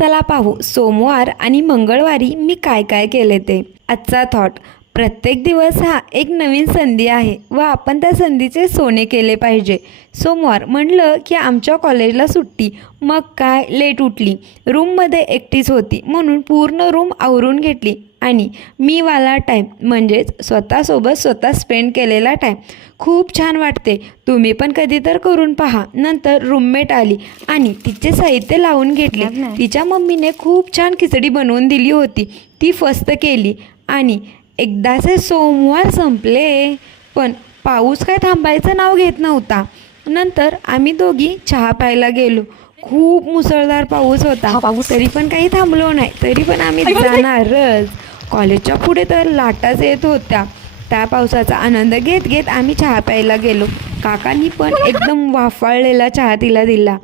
चला पाहू सोमवार आणि मंगळवारी मी काय काय केले ते. आजचा थॉट: प्रत्येक दिवस हा एक नवीन संधी आहे व आपण त्या संधीचे सोने केले पाहिजे. सोमवार म्हणलं की आमच्या कॉलेजला सुट्टी. मग काय लेट उठली, रूममध्ये एकटीच होती म्हणून पूर्ण रूम आवरून घेतली आणि मी वाला टाईम म्हणजेच स्वतःसोबत स्वतः स्पेंड केलेला टाईम खूप छान वाटते. तुम्ही पण कधी तर करून पहा. नंतर रूममेट आली आणि तिचे साहित्य लावून घेतले. तिच्या मम्मीने खूप छान खिचडी बनवून दिली होती, ती फस्त केली आणि एकदाचे सोमवार संपले. पण पाऊस काय थांबायचं नाव घेत नव्हता. नंतर आम्ही दोघी चहा प्यायला गेलो. खूप मुसळधार पाऊस होता, तरी पण काही थांबलो नाही. तरी पण आम्ही जाणारच. कॉलेजच्या पुढे तर लाटाच येत होत्या. त्या पावसाचा आनंद घेत घेत आम्ही चहा प्यायला गेलो. काकांनी पण एकदम वाफाळलेला चहा तिला दिला.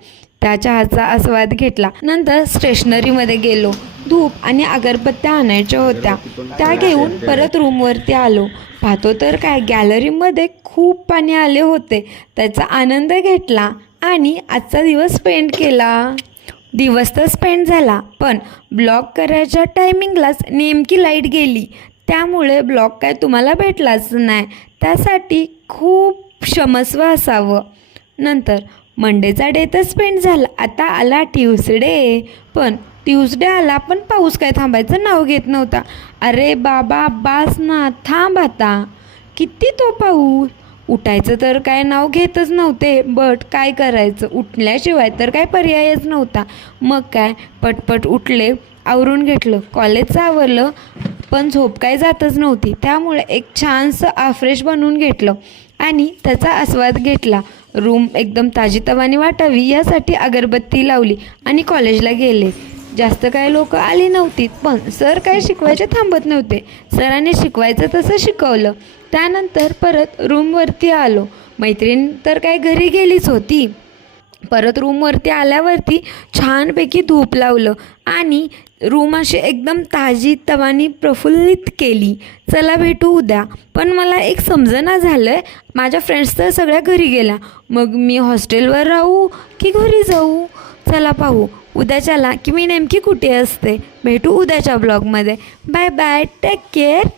त्या चहाचा आस्वाद घेतला. नंतर स्टेशनरीमध्ये गेलो. धूप आणि अगरबत्त्या आणायच्या होत्या, त्या घेऊन परत रूमवरती आलो. पाहतो तर काय, गॅलरीमध्ये खूप पाणी आले होते. त्याचा आनंद घेतला आणि आजचा दिवस स्पेंड केला. दिवस तर स्पेंड झाला, पण ब्लॉग करायच्या टायमिंगलाच नेमकी लाईट गेली. त्यामुळे ब्लॉग काय तुम्हाला भेटलाच नाही. त्यासाठी खूप क्षमस्व असावं. नंतर मंडेचा डे तर स्पेंड झाला. आता आला ट्यूसडे. पण ट्यूसडे आला पण पाऊस काय थांबायचं नाव घेत नव्हता. अरे बाबा बास ना, थांब आता. किती तो पाऊस. उठायचं तर काय नाव घेतच नव्हते. बट काय करायचं, उठल्याशिवाय तर काय पर्यायच नव्हता. मग काय पटपट उठले, आवरून घेतलं. कॉलेजचं आवरलं, पण झोप काय जातच नव्हती. त्यामुळे एक छानसं आफ्रेश बनवून घेतलं आणि त्याचा आस्वाद घेतला. रूम एकदम ताजीतवानी वाटावी यासाठी अगरबत्ती लावली आणि कॉलेजला गेले. जास्त काय लोक आली नव्हती, पण सर काय शिकवायचे थांबत नव्हते. सरांनी शिकवायचं तसं शिकवलं. त्यानंतर परत रूमवरती आलो. मैत्रीण तर काय घरी गेलीच होती. परत रूमवरती आल्यावरती छानपैकी धूप लावलं आणि रूम अशी एकदम ताजी तवानी प्रफुल्लित केली. चला भेटू उद्या. पण मला एक समजेना झालं आहे, माझ्या फ्रेंड्स तर सगळ्या घरी गेल्या. मग मी हॉस्टेलवर राहू की घरी जाऊ? चला पाहू उद्याच्याला की मी नेमकी कुठे असते. भेटू उद्याच्या ब्लॉगमध्ये. Bye bye, take care.